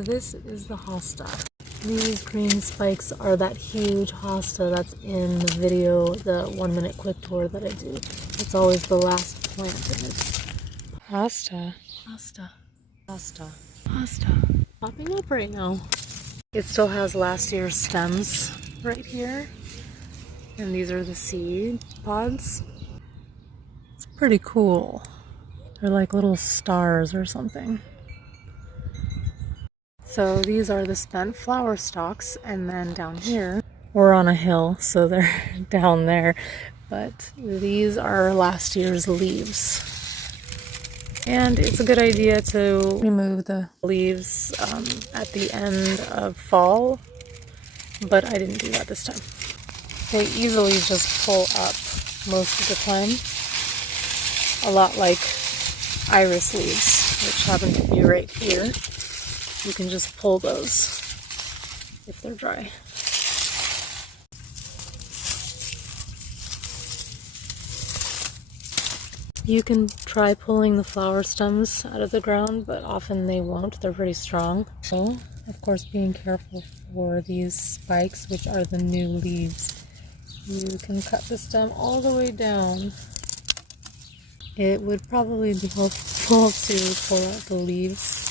This is the hosta. These green spikes are that huge hosta that's in the video, the 1 minute quick tour that I do. It's always the last plant and it's hosta, hosta, hosta, hosta. Popping up right now. It still has last year's stems right here. And these are the seed pods. It's pretty cool. They're like little stars or something. So these are the spent flower stalks, and then down here, we're on a hill, so they're down there, but these are last year's leaves. And it's a good idea to remove the leaves at the end of fall, but I didn't do that this time. They easily just pull up most of the time, a lot like iris leaves, which happen to be right here. You can just pull those if they're dry. You can try pulling the flower stems out of the ground, but often they won't. They're pretty strong. So, of course, being careful for these spikes, which are the new leaves. You can cut the stem all the way down. It would probably be helpful to pull out the leaves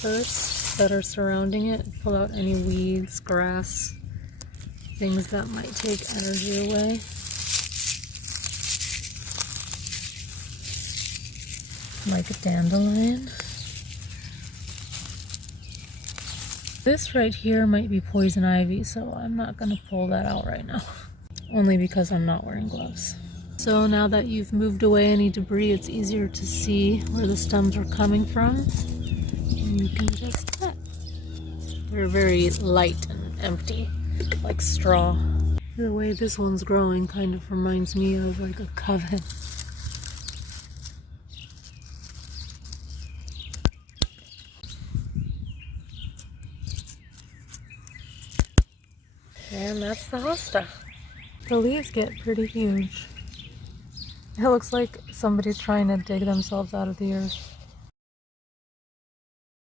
first that are surrounding it. Pull out any weeds, grass, things that might take energy away. Like a dandelion. This right here might be poison ivy, so I'm not going to pull that out right now. Only because I'm not wearing gloves. So now that you've moved away any debris, it's easier to see where the stems are coming from. And you can just cut. They're very light and empty, like straw. The way this one's growing kind of reminds me of like a coven. And that's the hosta. The leaves get pretty huge. It looks like somebody's trying to dig themselves out of the earth.